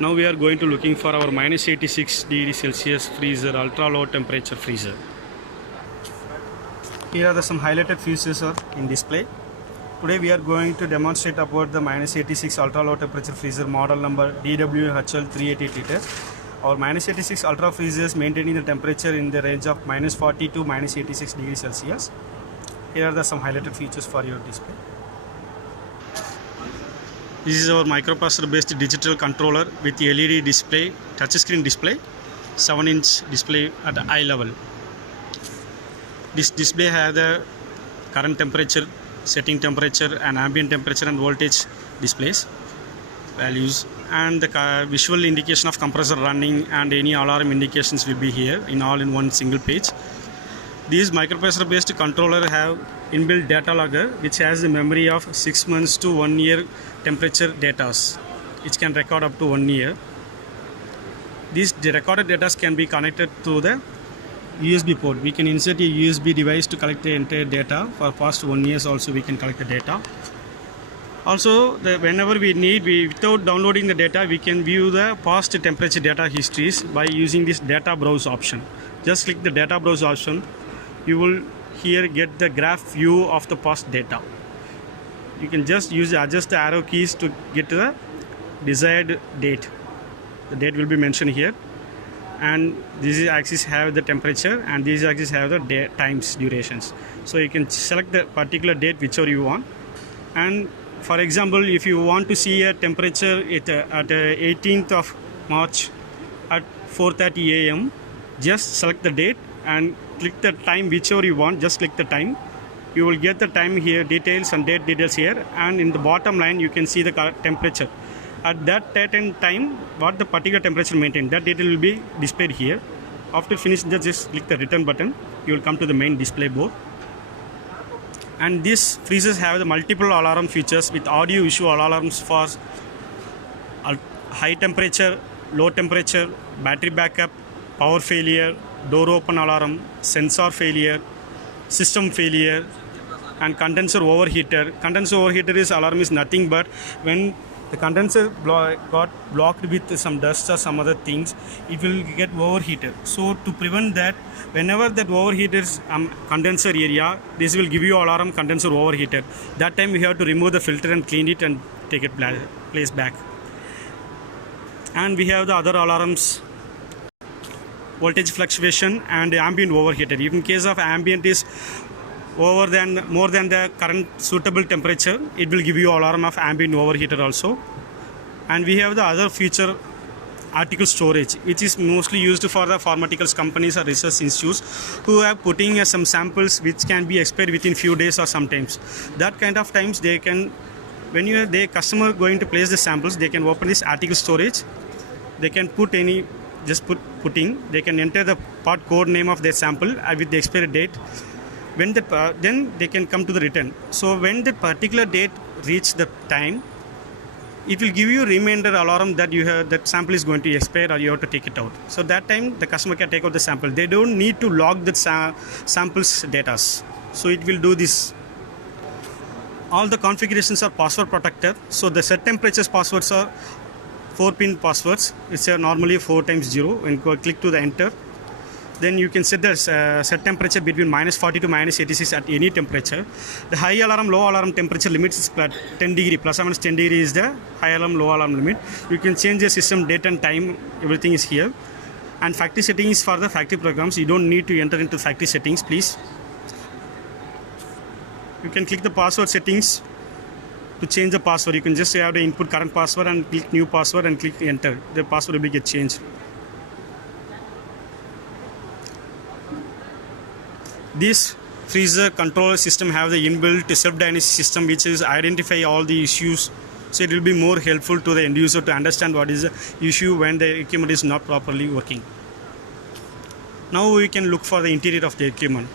Now we are going to looking for our minus 86 degree Celsius freezer, ultra low temperature freezer. Here are some highlighted features in display. Today we are going to demonstrate about the minus 86 ultra low temperature freezer model number DWHL388 liter. Our minus 86 ultra freezers maintaining the temperature in the range of minus 40 to minus 86 degrees Celsius. Here are some highlighted features for your display. This is our microprocessor based digital controller with LED display, touchscreen display, 7-inch display at eye level. This display has the current temperature, setting temperature and ambient temperature and voltage displays values, and the visual indication of compressor running and any alarm indications will be here in one single page. These microprocessor based controller have inbuilt data logger which has the memory of 6 months to 1 year temperature data, which can record up to 1 year. These recorded data can be connected to the USB port. We can insert a USB device to collect the entire data. For past 1 year also we can collect the data. Also, whenever we need, without downloading the data, we can view the past temperature data histories by using this data browse option. Just click the data browse option. You will here get the graph view of the past data. You can just adjust the arrow keys to get the desired date. The date will be mentioned here, and this axis have the temperature and this axis have the times durations. So you can select the particular date whichever you want. And for example, if you want to see a temperature at 18th of March at 4:30 a.m., just select the date and click the time whichever you want. Just click the time. You will get the time here, details and date details here, and in the bottom line you can see the temperature at that date and time, what the particular temperature maintained. That detail will be displayed here. After finish, just click the return button. You will come to the main display board. And these freezers have the multiple alarm features with audio visual alarms for high temperature, low temperature, battery backup, power failure, door open alarm, sensor failure, system failure, and condenser overheater. Condenser overheater alarm is nothing but when the condenser got blocked with some dust or some other things, it will get overheated. So to prevent that, whenever that overheated condenser area, this will give you alarm condenser overheated. That time we have to remove the filter and clean it and take it place back. And we have the other alarms, voltage fluctuation and ambient overheater. In case of ambient is more than the current suitable temperature, it will give you alarm of ambient overheater also. And we have the other feature, article storage, which is mostly used for the pharmaceuticals companies or research institutes who are putting some samples which can be expired within few days or sometimes. That kind of times they can, when the customer going to place the samples, they can open this article storage. They can put any, just putting, they can enter the part code name of their sample with the expiry date. When then they can come to the return. So when the particular date reach the time, it will give you a reminder alarm that that sample is going to expire or you have to take it out. So that time the customer can take out the sample. They don't need to log the samples data. So it will do this. All the configurations are password protected. So the set temperatures passwords are 4-pin passwords. It's normally 4 times 0. When you click to the enter, then you can set the set temperature between minus 40 to minus 86 at any temperature. The high alarm, low alarm temperature limit is 10 degree, plus or minus 10 degree is the high alarm, low alarm limit. You can change the system date and time, everything is here. And factory settings for the factory programs. You don't need to enter into factory settings, please. You can click the password settings to change the password. You can just have to input current password and click new password and click enter. The password will get changed. This freezer controller system have the inbuilt self-diagnosis system which is identify all the issues. So it will be more helpful to the end user to understand what is the issue when the equipment is not properly working. Now we can look for the interior of the equipment.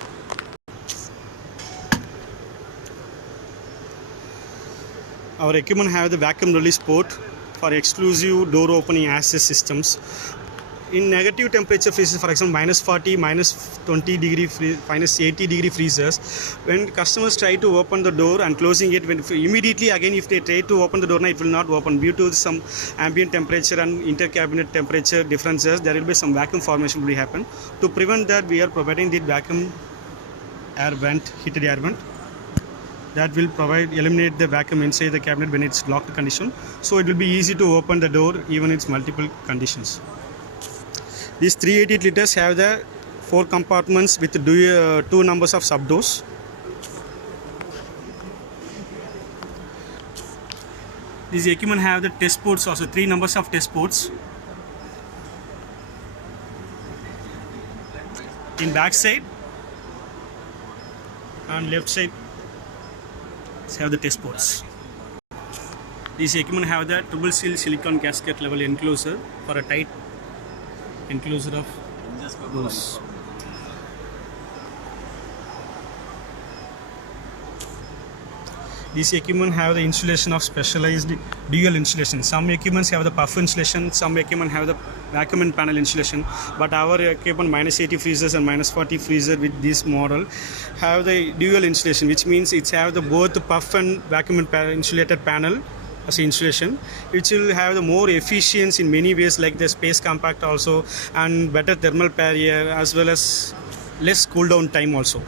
Our equipment have the vacuum release port for exclusive door opening access systems. in negative temperature freezers, for example minus 40, minus 20 degree, minus 80 degree freezers, when customers try to open the door and closing it, when immediately again if they try to open the door, now it will not open due to some ambient temperature and intercabinet temperature differences. There will be some vacuum formation will happen. To prevent that, we are providing the vacuum air vent, heated air vent, that will eliminate the vacuum inside the cabinet when it's locked condition, so it will be easy to open the door even in its multiple conditions. These 388 liters have the 4 compartments with 2 numbers of sub doors. These equipment have the test ports also, 3 numbers of test ports. In back side and left side have the test ports. These equipment have the double seal silicon gasket level enclosure for a tight enclosure of doors. These equipment have the insulation of specialized dual insulation. Some equipments have the puff insulation, some equipment have the vacuum and panel insulation, but our equipment minus 80 freezers and minus 40 freezer with this model have the dual insulation, which means it have the both the puff and vacuum and insulated panel as insulation, which will have the more efficiency in many ways, like the space compact also, and better thermal barrier, as well as less cool down time also.